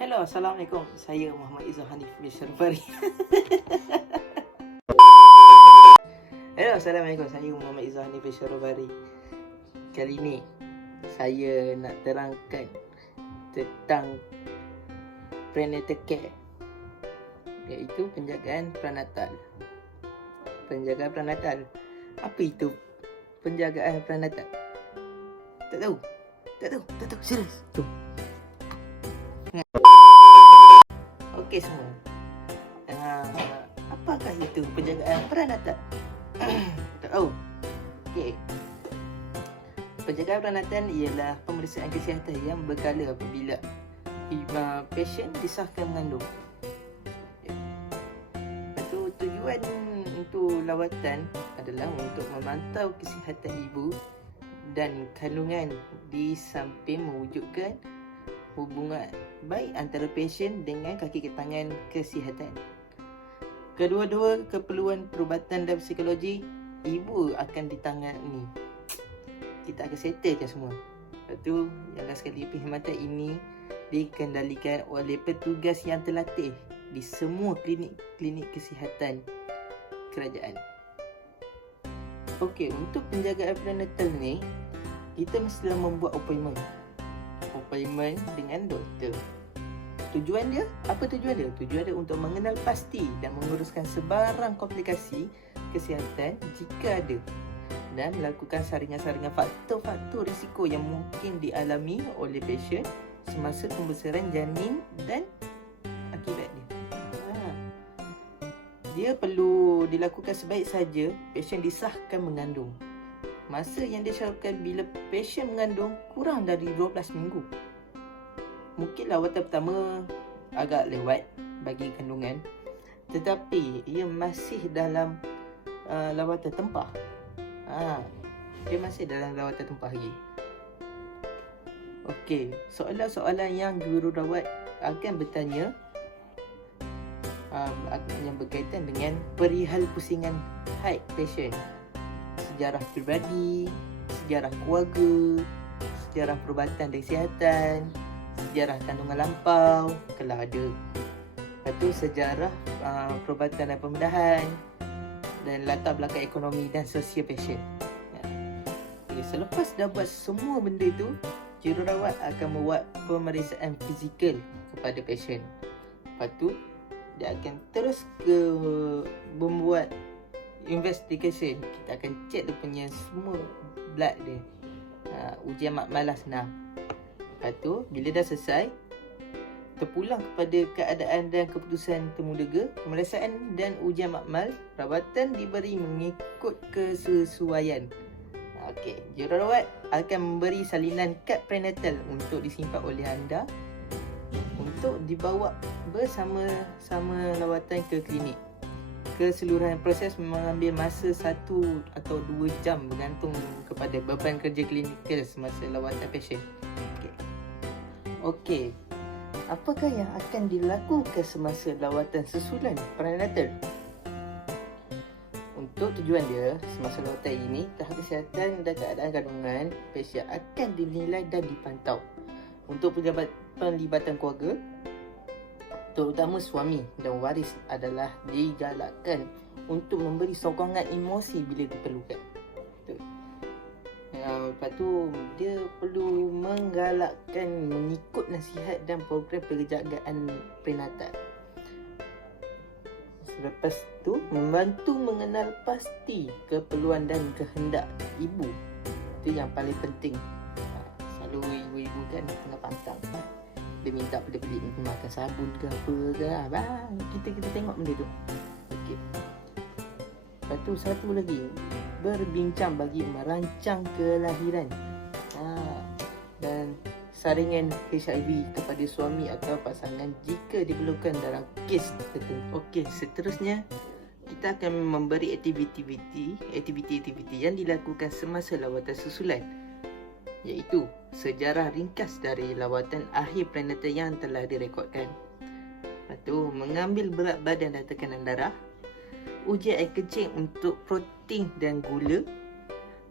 Hello, Assalamualaikum. Saya Muhammad Izzah Hanif bin Syarifari. Hello, Assalamualaikum. Saya Muhammad Izzah Hanif bin Syarifari. Kali ni saya nak terangkan tentang prenatal care, iaitu penjagaan pranatal. Penjagaan pranatal. Apa itu penjagaan pranatal? Tak tahu. Serius. Tu. Okey semua. Apakah itu penjagaan pranatal? Tak tahu. Okey. Penjagaan pranatal ialah pemeriksaan kesihatan yang berkala apabila pasien disahkan mengandung. Tujuan untuk lawatan adalah untuk memantau kesihatan ibu dan kandungan di samping mewujudkan hubungan baik antara pasien dengan kaki tangan kesihatan. Kedua-dua keperluan perubatan dan psikologi ibu akan ditangani. Kita akan settlekan semua. Lepas tu, jangan sekali perkhidmatan ini dikendalikan oleh petugas yang terlatih di semua klinik kesihatan kerajaan. Okey, untuk penjagaan prenatal ni, kita mestilah membuat appointment dengan doktor. Tujuan dia? Apa tujuan dia? Tujuan dia untuk mengenal pasti dan menguruskan sebarang komplikasi kesihatan jika ada, dan melakukan saringan-saringan faktor-faktor risiko yang mungkin dialami oleh pasien semasa pembesaran janin dan akibat dia. Dia perlu dilakukan sebaik saja pasien disahkan mengandung. Masa yang disyaratkan bila pasien mengandung kurang dari 12 minggu. Mungkin lawatan pertama agak lewat bagi kandungan, tetapi ia masih dalam lawatan tempah. Dia masih dalam lawatan tempah lagi. Okey, soalan-soalan yang jururawat akan bertanya yang berkaitan dengan perihal pusingan haid pasien, sejarah peribadi, sejarah keluarga, sejarah perubatan dan kesihatan, sejarah kandungan lampau kalau ada. Lepas tu sejarah perubatan dan pembedahan, dan latar belakang ekonomi dan sosial pasien. Jadi, selepas dah buat semua benda tu, jururawat akan membuat pemeriksaan fizikal kepada pasien. Lepas tu dia akan terus membuat investigation. Kita akan check dia punya semua blood dia. Ujian makmal lah senang. Lepas tu bila dah selesai, terpulang kepada keadaan dan keputusan temulega. Pemeriksaan dan ujian makmal rawatan diberi mengikut kesesuaian. Okey, jururawat akan memberi salinan kad prenatal untuk disimpan oleh anda untuk dibawa bersama-sama lawatan ke klinik. Keseluruhan proses mengambil masa 1 atau 2 jam bergantung kepada beban kerja klinikal semasa lawatan pasien. Okey. Apakah yang akan dilakukan semasa lawatan susulan prenatal? Untuk tujuan dia, semasa lawatan ini, tahap kesihatan dan keadaan kandungan pasien akan dinilai dan dipantau. Untuk penlibatan keluarga, terutama suami dan waris adalah digalakkan untuk memberi sokongan emosi bila diperlukan. Lepas tu dia perlu menggalakkan mengikut nasihat dan program penjagaan prenatal. Selepas tu membantu mengenal pasti keperluan dan kehendak ibu. Itu yang paling penting. Selalu ibu-ibu kan tengah pantang, dia minta pada beli makan sabun ke apa ke, kita tengok benda tu. Okey. Lepas tu satu lagi, berbincang bagi merancang kelahiran dan saringan HIV kepada suami atau pasangan jika diperlukan dalam kes tertentu. Okey, seterusnya kita akan memberi aktiviti yang dilakukan semasa lawatan susulan, iaitu sejarah ringkas dari lawatan akhir prenatal yang telah direkodkan. Lepas tu mengambil berat badan dan tekanan darah, ujian air kencing untuk protein dan gula,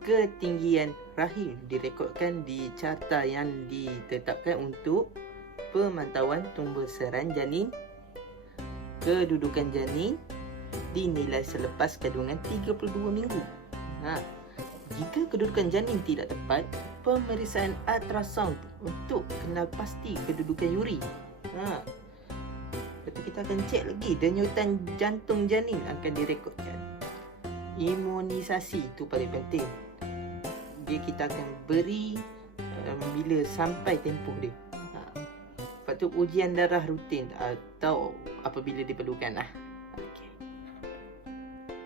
ketinggian rahim direkodkan di carta yang ditetapkan untuk pemantauan tumbuh-besaran janin, kedudukan janin dinilai selepas kandungan 32 minggu. Jika kedudukan janin tidak tepat, pemeriksaan ultrasound untuk kenal pasti kedudukan URI. Lepas tu kita akan cek lagi denyutan jantung janin akan direkodkan. Imunisasi tu paling penting. Kita akan beri bila sampai tempoh dia. Lepas tu ujian darah rutin atau apabila diperlukan lah.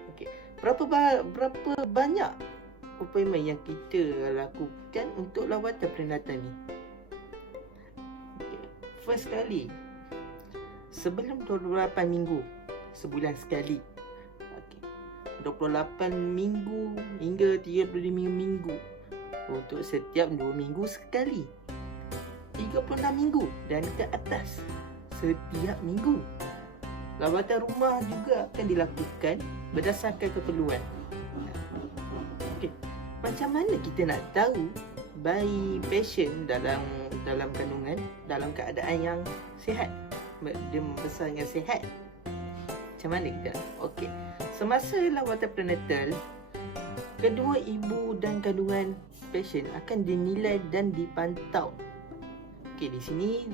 Okey. Berapa banyak appointment yang kita lakukan untuk lawatan prenatal ni? First kali sebelum 28 minggu, sebulan sekali. 28 minggu hingga 35 minggu untuk setiap 2 minggu sekali. 36 minggu dan ke atas setiap minggu. Lawatan rumah juga akan dilakukan berdasarkan keperluan. Macam mana kita nak tahu bayi pasien dalam kandungan dalam keadaan yang sihat, dia membesar dengan sihat? Macam mana kita? Okey. Semasa lawatan prenatal, kedua ibu dan kandungan pasien akan dinilai dan dipantau. Okey, di sini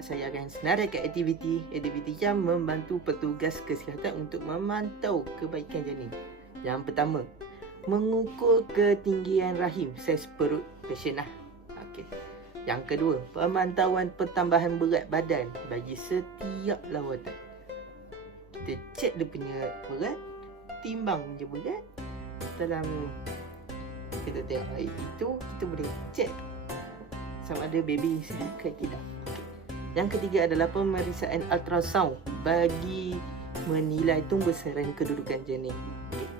saya akan senaraikan aktiviti yang membantu petugas kesihatan untuk memantau kebaikan janin. Yang pertama, mengukur ketinggian rahim, saiz perut pasien lah. Okey. Yang kedua, pemantauan pertambahan berat badan bagi setiap lawatan. Kita cek dia punya berat, timbang je berat. Dalam kita tengok itu, kita boleh cek sama ada baby sihat ke tidak. Yang ketiga adalah pemeriksaan ultrasound bagi menilai tumbuh-besaran kedudukan janin.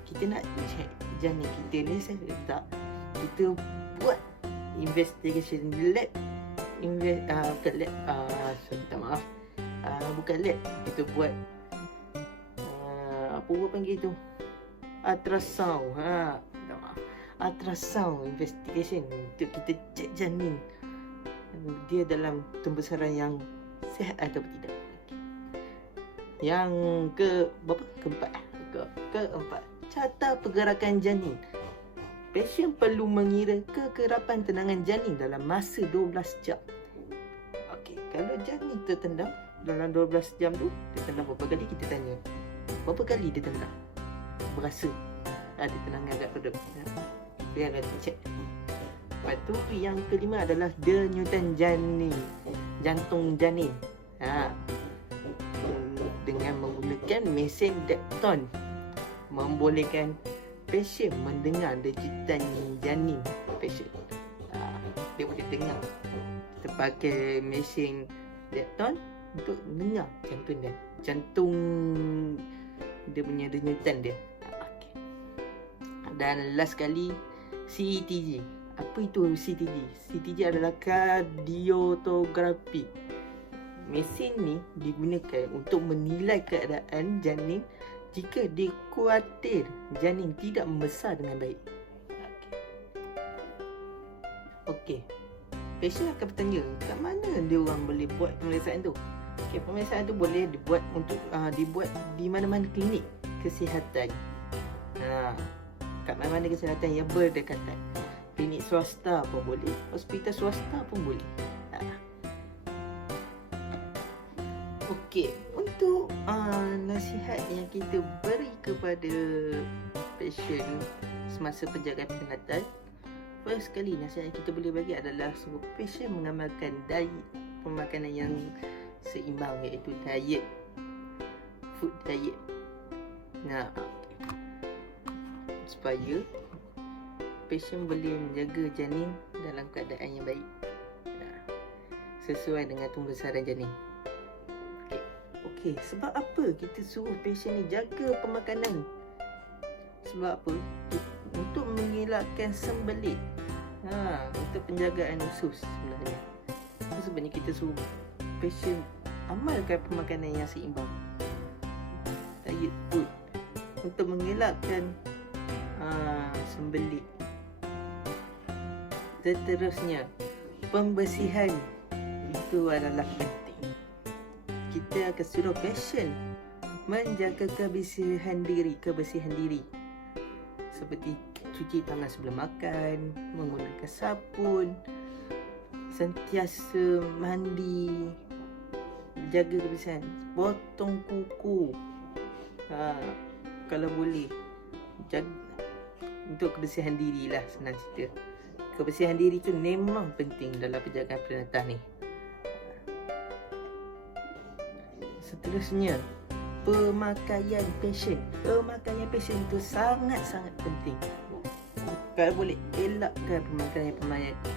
Kita nak cek janin kita ni sihat ke tak. Kita buat investigation lab, bukan lab, kita buat apa orang panggil tu, ultrasound. Ultrasound investigation untuk kita cek janin dia dalam tumbuh-besaran yang sihat atau tidak. Yang keempat, carta pergerakan janin. Pasien perlu mengira kekerapan tenangan janin dalam masa 12 jam. Okey, kalau janin tertendang dalam 12 jam tu, dia tendang berapa kali, kita tanya. Berapa kali dia tendang? Berasa ada tenangan kat perut. Itu yang akan cek. Lepas tu yang kelima adalah denyutan janin, jantung janin. Dengan menggunakan mesin Depton, membolehkan pasien mendengar denyutan janin pasien. Dia boleh dengar. Kita pakai mesin Depton untuk dengar jantung dia punya denyutan dia. Dan last kali, CTG. Apa itu CTG? CTG adalah kardiotografi. Mesin ni digunakan untuk menilai keadaan janin jika dikhuatir janin tidak membesar dengan baik. Okey. Pasien akan bertanya, kat mana dia orang boleh buat pemeriksaan tu? Okey, pemeriksaan tu boleh dibuat di mana-mana klinik kesihatan. Kat mana-mana kesihatan yang berdekatan. Klinik swasta pun boleh, hospital swasta pun boleh. Okey, untuk nasihat yang kita beri kepada pasien semasa penjagaan prenatal, first kali nasihat yang kita boleh bagi adalah suruh pasien mengamalkan diet, pemakanan yang seimbang, iaitu food diet. Supaya pasien boleh menjaga janin dalam keadaan yang baik, sesuai dengan tumbuh-besaran janin. Okey, sebab apa kita suruh pasien ni jaga pemakanan? Sebab apa? Untuk mengelakkan sembelit. Untuk penjagaan usus sebenarnya. Sebenarnya kita suruh pasien amalkan pemakanan yang seimbang, diet food, untuk mengelakkan sembelit. Seterusnya, pembersihan itu adalah penting. Kita akan suruh pasien menjaga kebersihan diri seperti cuci tangan sebelum makan, menggunakan sabun, sentiasa mandi, jaga kebersihan, potong kuku, kalau boleh jaga untuk kebersihan diri lah, senang cerita. Kebersihan diri tu memang penting dalam penjagaan peranatah ni. Seterusnya, pemakaian pasien. Pemakaian pasien tu sangat-sangat penting. Kalau boleh elakkan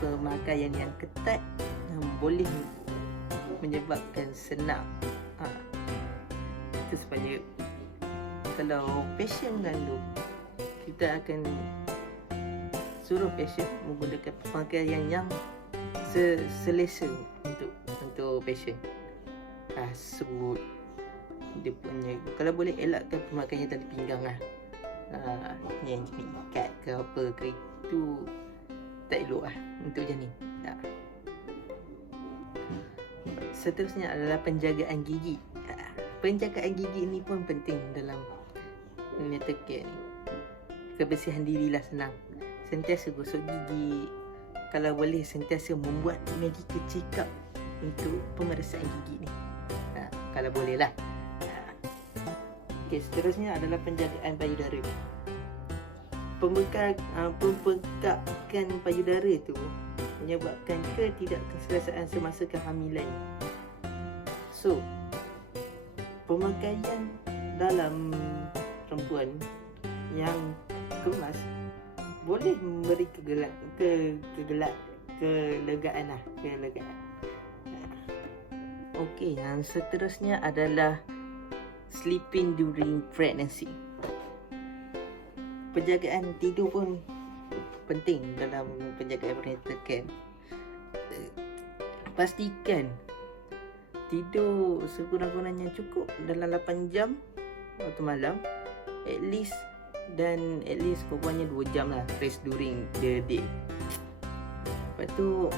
pemakaian yang ketat yang boleh menyebabkan senak. Itu supaya kalau pasien mengandung, kita akan suruh pasien menggunakan pemakaian yang selesa untuk pasien. Kasut, dia punya, kalau boleh elakkan pemakaian tali pinggang lah. Yang ikat ke apa ke, itu tak elok lah untuk macam ni. Seterusnya adalah penjagaan gigi. Penjagaan gigi ni pun penting dalam prenatal care ni. Kebersihan diri lah, senang. Sentiasa gosok gigi. Kalau boleh sentiasa membuat medical check up untuk pemeriksaan gigi ni, kalau boleh lah. Okey, seterusnya adalah penjagaan payudara. Pembekakan payudara tu menyebabkan ketidakselesaan semasa kehamilan. So, pemakaian dalam perempuan yang kemas boleh memberi kelegaan. Okey, yang seterusnya adalah sleeping during pregnancy. Penjagaan tidur pun penting dalam penjagaan prenatal care. Pastikan tidur sekurang-kurangnya cukup dalam 8 jam waktu malam, at least kurang-kurangnya 2 jam lah rest during the day. Lepas tu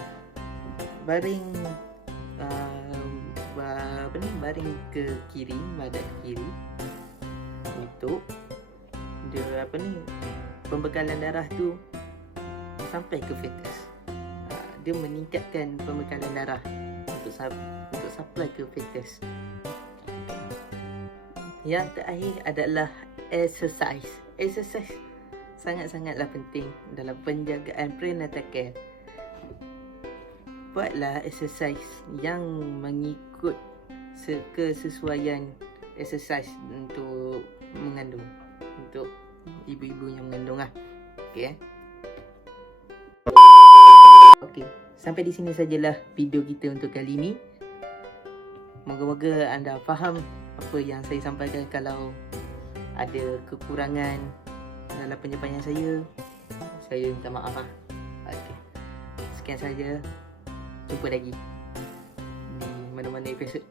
baring baring ke kiri, badan ke kiri, untuk dia pembekalan darah tu sampai ke fetus. Dia meningkatkan pembekalan darah untuk supply ke fetus. Yang terakhir adalah exercise. Exercise sangat-sangatlah penting dalam penjagaan prenatal care. Buatlah exercise yang mengikut kesesuaian exercise untuk mengandung, untuk ibu-ibu yang mengandung lah. Okey. Okey, sampai di sini sajalah video kita untuk kali ini. Moga-moga anda faham apa yang saya sampaikan. Kalau ada kekurangan dalam penyampaian saya minta maaf lah. Okey, sekian saja. Jumpa lagi di mana-mana episod.